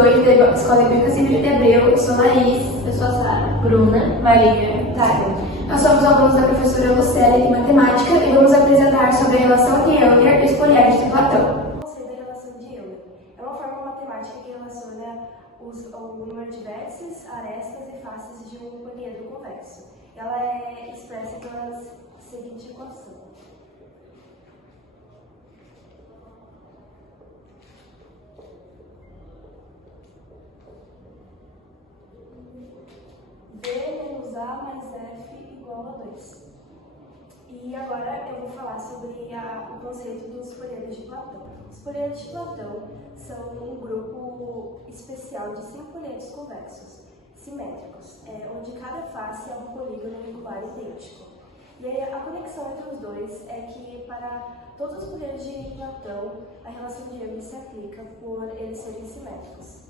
professor da Escola Bíblica Sempre de Abreu. Eu sou Laís. Eu sou a Sara. Bruna. Maria. Tália. Nós somos alunos da professora Lucélia de Matemática e vamos apresentar sobre a relação de Euler e os poliedros de Platão. O conceito da relação de Euler é uma fórmula matemática que relaciona o número de vértices, arestas e faces de um poliedro convexo. Ela é expressa pela seguinte equação. B menos A mais F igual a 2. E agora eu vou falar sobre o conceito dos poliedros de Platão. Os poliedros de Platão são um grupo especial de 5 poliedros convexos, simétricos, onde cada face é um polígono regular idêntico. E aí, a conexão entre os dois é que para todos os poliedros de Platão, a relação de Euler se aplica por eles serem simétricos.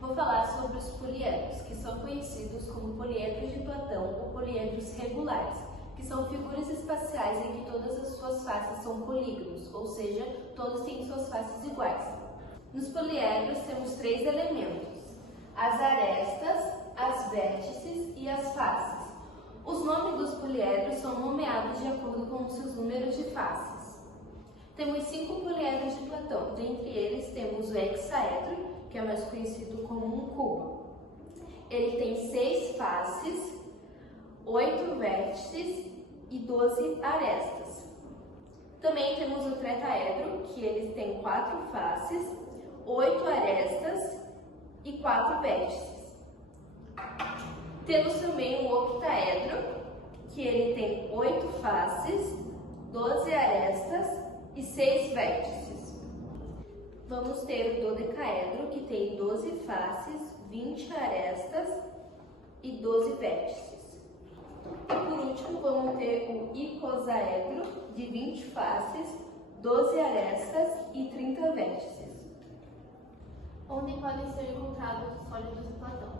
Vou falar sobre os poliedros, que são conhecidos como poliedros de Platão ou poliedros regulares, que são figuras espaciais em que todas as suas faces são polígonos, ou seja, todos têm suas faces iguais. Nos poliedros temos 3 elementos: as arestas, as vértices e as faces. Os nomes dos poliedros são nomeados de acordo com os seus números de faces. Temos 5 poliedros de Platão, dentre eles temos o hexaedro, que é mais conhecido como um cubo. Ele tem 6 faces, 8 vértices e 12 arestas. Também temos o tretaedro, que ele tem 4 faces, 8 arestas e 4 vértices. Temos também o octaedro, que ele tem 8 faces, 12 arestas e 6 vértices. Vamos ter o dodecaedro, que tem 12 faces, 20 arestas e 12 vértices. E por último, vamos ter o icosaedro, de 20 faces, 12 arestas e 30 vértices. Onde podem ser encontrados os sólidos de Platão?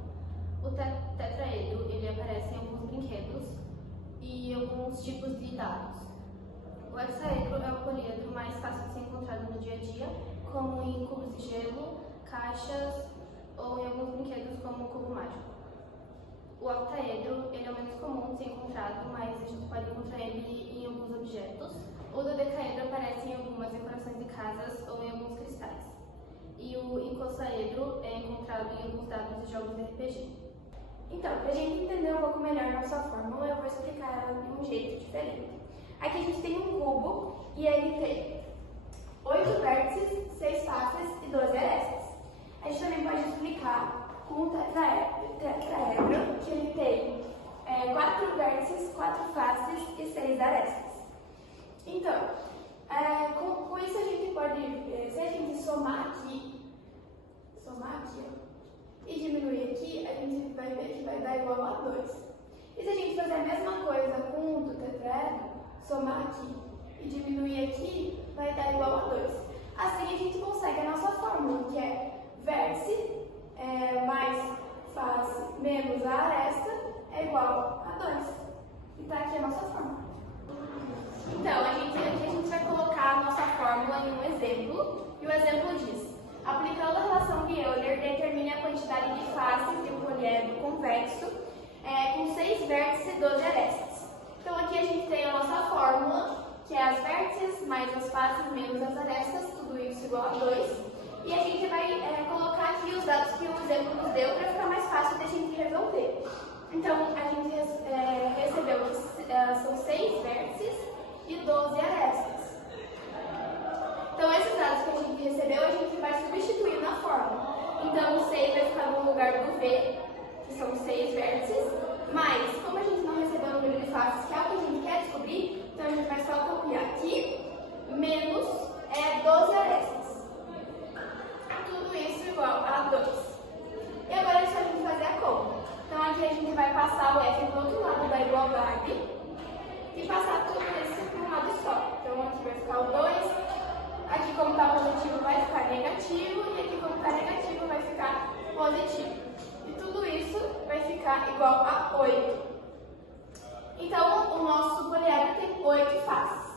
O tetraedro ele aparece em alguns brinquedos e alguns tipos de dados. O hexaedro é o poliedro mais fácil de ser encontrado no dia a dia, como em cubos de gelo, caixas ou em alguns brinquedos como o cubo mágico. O octaedro ele é o menos comum de ser encontrado, mas a gente pode encontrar ele em alguns objetos. O dodecaedro aparece em algumas decorações de casas ou em alguns cristais. E o icosaedro é encontrado em alguns dados de jogos de RPG. Então, para a gente entender um pouco melhor a nossa fórmula, eu vou explicar ela de um jeito diferente. Aqui a gente tem um cubo e ele tem 8 vértices, 6 faces e 12 arestas. A gente também pode explicar com o tetraedro, que ele tem 4 vértices, 4 faces e 6 arestas. Então, com isso a gente pode, se a gente somar aqui, ó, e diminuir aqui, a gente vai ver que vai dar igual a 2. E se a gente fazer a mesma coisa com o do tetraedro, somar aqui e diminuir aqui, vai dar igual a 2. Assim a gente consegue a nossa fórmula, que é vértice mais face menos a aresta é igual a 2. E tá aqui a nossa fórmula. Então, aqui a gente vai colocar a nossa fórmula em um exemplo, e o exemplo diz: aplicando a relação de Euler, determine a quantidade de faces de um poliedro convexo com 6 vértices e 12 arestas. Então, aqui a gente tem a nossa fórmula, que é as vértices mais as faces menos as arestas, tudo isso igual a 2. E a gente vai colocar aqui os dados que o exemplo nos deu para ficar mais fácil da gente resolver. Então, a gente recebeu que são 6 vértices e 12 arestas. Então, esses dados que a gente recebeu, a gente vai substituir na fórmula. Então, o 6 vai ficar no lugar do V, que são 6 vértices, mas, como a gente não recebeu o número de faces, que é o que a gente quer descobrir, então a gente vai só copiar aqui, menos 12 arestas. Tudo isso igual a 2. E agora é só a gente fazer a conta. Então, aqui a gente vai passar o F do outro lado da igualdade e passar tudo isso para um lado só. Então, aqui vai ficar o 2. Aqui, como está positivo, vai ficar negativo, e aqui, como está negativo, vai ficar positivo. E tudo isso vai ficar igual a 8. Então, o nosso poliedro tem 8 faces.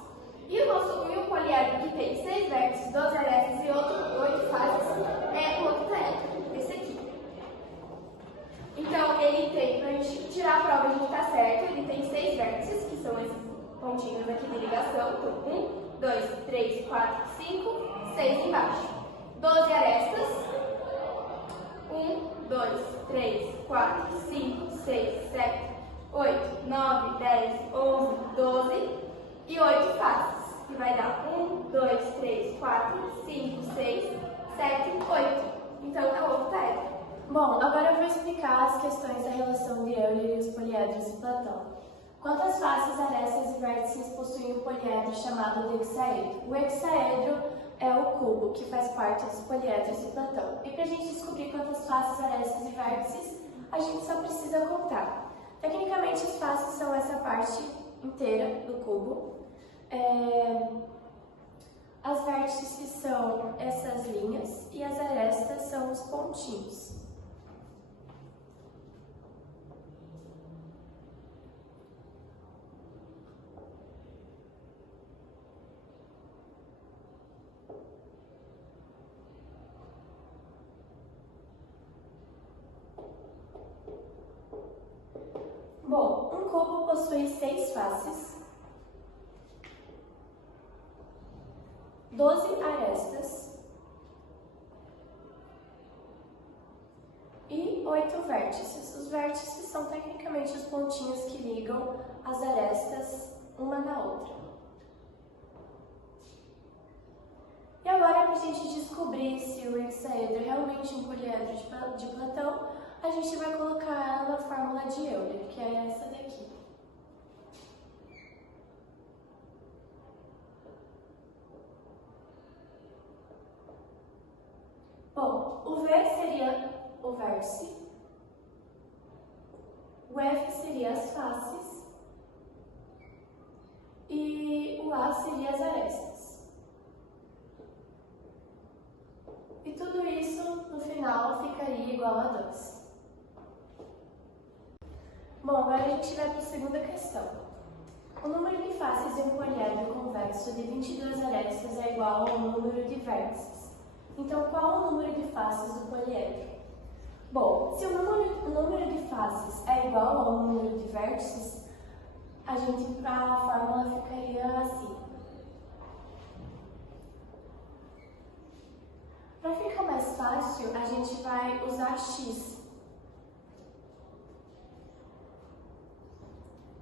E o poliedro que tem 6 vértices, 12 arestas e outro 8 faces é o octaedro. alto, 1, 2, 3, 4, 5, 6 embaixo. 12 arestas, 1, 2, 3, 4, 5, 6, 7, 8, 9, 10, 11, 12 e 8 faces, que vai dar 1, 2, 3, 4, 5, 6, 7, 8. Então é o octaedro. Bom, agora eu vou explicar as questões da relação de Euler e os poliedros de Platão. Quantas faces, arestas e vértices possui um poliedro chamado de hexaedro? O hexaedro é o cubo que faz parte dos poliedros de Platão. E para a gente descobrir quantas faces, arestas e vértices, a gente só precisa contar. Tecnicamente, as faces são essa parte inteira do cubo. As vértices são essas linhas e as arestas são os pontinhos. Bom, um cubo possui 6 faces, 12 arestas e 8 vértices. Os vértices são tecnicamente os pontinhos que ligam as arestas uma na outra. E agora, para a gente descobrir se o hexaedro é realmente um poliedro de Platão, a gente vai colocar ela na fórmula de Euler, que é essa daqui. Bom, o V seria o vértice, o F seria as faces e o A seria as arestas. E tudo isso, no final, ficaria igual a 2. Bom, agora a gente vai para a segunda questão. O número de faces de um poliedro convexo de 22 arestas é igual ao número de vértices. Então, qual o número de faces do poliedro? Bom, se o número de faces é igual ao número de vértices, a fórmula ficaria assim. Para ficar mais fácil, a gente vai usar x.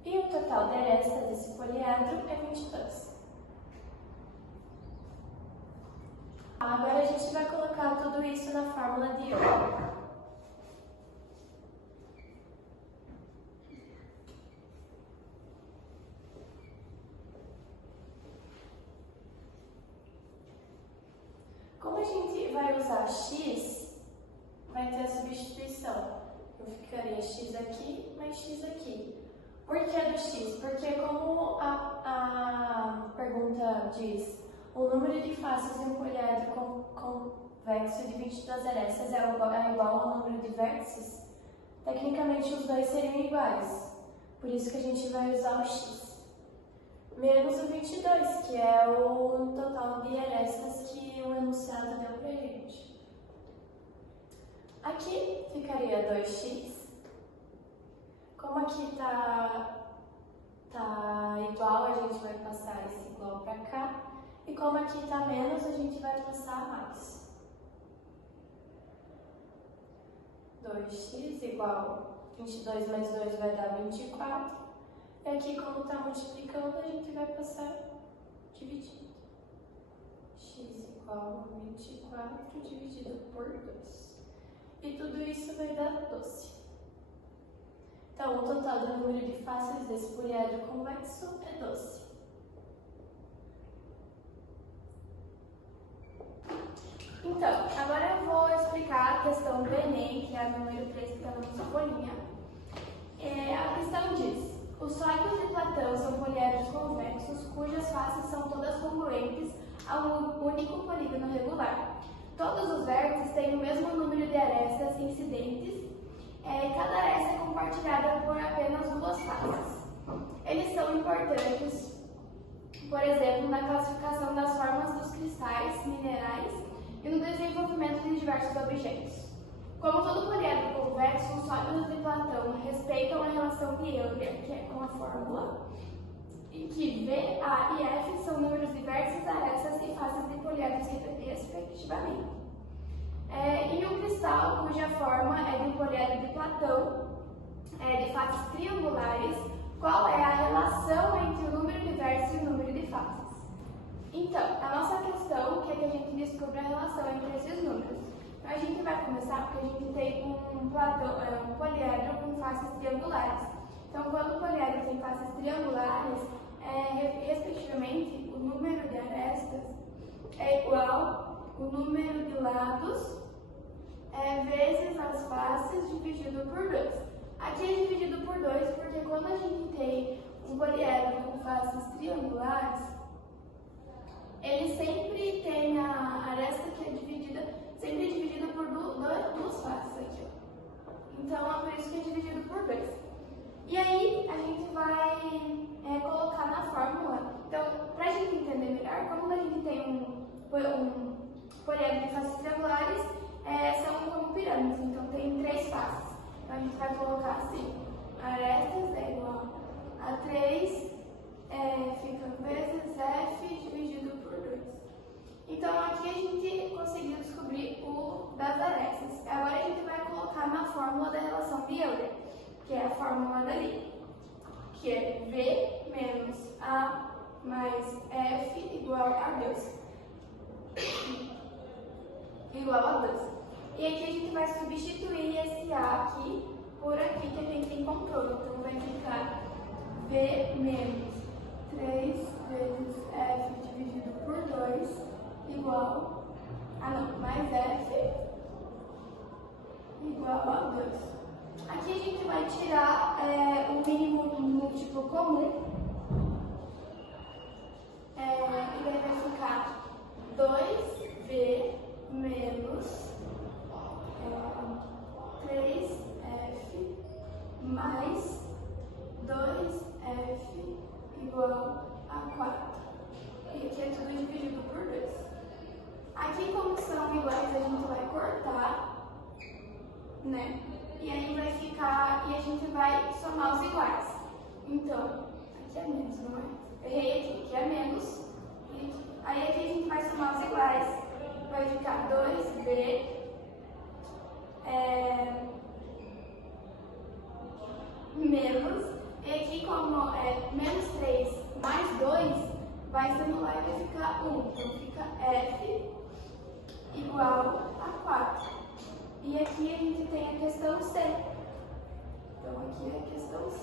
E o total de arestas desse poliedro é 22. Agora a gente vai colocar tudo isso na fórmula de Euler. Como a gente vai usar x, vai ter a substituição. Eu ficaria x aqui mais x aqui. Por que do x? Porque como a pergunta diz, o número de faces de um poliedro convexo de 22 arestas é igual ao número de vértices, tecnicamente os dois seriam iguais. Por isso que a gente vai usar o x. Menos o 22, que é o total de arestas que o enunciado deu pra gente. Aqui ficaria 2x. Como aqui tá igual, a gente vai passar esse igual para cá. E como aqui tá menos, a gente vai passar mais. 2x igual 22 mais 2 vai dar 24. E aqui, como tá multiplicando, a gente vai passar dividindo. X igual a 24 dividido por 2. E tudo isso vai dar 12. Então, o total do número de faces desse poliedro convexo é 12. Então, agora eu vou explicar a questão do Enem, que é a número 3 que está na nossa folhinha. A questão diz: os sólidos de Platão são poliedros convexos cujas faces são todas congruentes a um único polígono regular. Todos os vértices têm o mesmo número de arestas incidentes e cada aresta é compartilhada por apenas 2 faces. Eles são importantes, por exemplo, na classificação das formas dos cristais, minerais e no desenvolvimento de diversos objetos. Como todo poliedro convexo, os sólidos de Platão respeitam a relação de Euler, que é uma fórmula, em que V, A e F vértices, arestas e faces de poliedros, respectivamente. E o cristal, cuja forma é de um poliedro de Platão, de faces triangulares, qual é a relação entre o número de vértices e o número de faces? Então, a nossa questão quer que a gente descubra a relação entre esses números. Então, a gente vai começar porque a gente tem um poliedro com faces triangulares. Então, quando o poliedro tem faces triangulares, respectivamente, o número de arestas é igual ao número de lados vezes as faces dividido por 2. Aqui é dividido por 2 porque quando a gente tem um poliedro com faces triangulares, ele sempre tem a aresta que é dividida, sempre dividida por duas faces aqui, ó. Então é por isso que é dividido por 2. E aí a gente vai colocar na fórmula. Então, para a gente entender melhor, como a gente tem um poliedro de faces triangulares, são como pirâmides, então tem 3 faces. Então a gente vai colocar assim, arestas é igual a 3, fica vezes f dividido por 2. Então aqui a gente conseguiu descobrir o das arestas. Agora a gente vai colocar na fórmula da relação de Euler, que é a fórmula dali, que é V menos A mais F igual a 2. Igual a 2. E aqui a gente vai substituir esse A aqui por aqui que a gente encontrou. Então vai ficar V menos 3 vezes F dividido por 2 igual mais F igual a 2. Aqui a gente vai tirar o mínimo múltiplo comum. E daí vai ficar 2V menos 3F mais 2F igual a 4. E aqui é tudo dividido por 2. Aqui, como são iguais, a gente vai cortar, né? E aí vai ficar, e a gente vai somar os iguais. Então, aqui é menos, não é? Errei aqui é menos. E aqui. Aí aqui a gente vai somar os iguais. Vai ficar 2B menos. E aqui, como é menos 3 mais 2, vai se anular e vai ficar 1. Então fica F igual a 4. E aqui a gente tem a questão C. Então aqui é a questão C.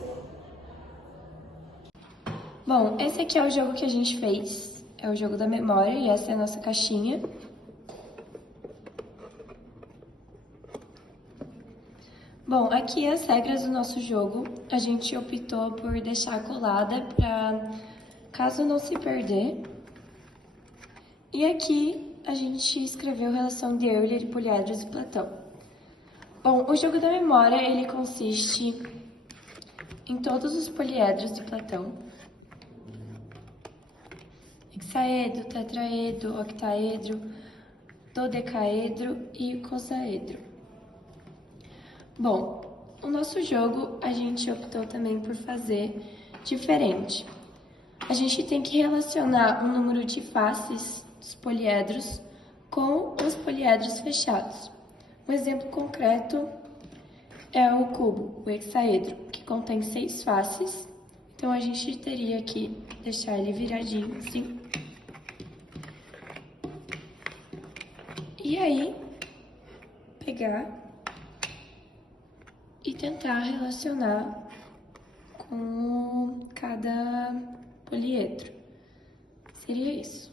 Bom, esse aqui é o jogo que a gente fez. É o jogo da memória e essa é a nossa caixinha. Bom, aqui as regras do nosso jogo. A gente optou por deixar colada para caso não se perder. E aqui a gente escreveu relação de Euler e poliedros de Platão. Bom, o jogo da memória, ele consiste em todos os poliedros de Platão. Hexaedro, tetraedro, octaedro, dodecaedro e icosaedro. Bom, o nosso jogo a gente optou também por fazer diferente. A gente tem que relacionar o número de faces dos poliedros com os poliedros fechados. Um exemplo concreto é o cubo, o hexaedro, que contém 6 faces. Então a gente teria que deixar ele viradinho assim. E aí, pegar e tentar relacionar com cada poliedro. Seria isso.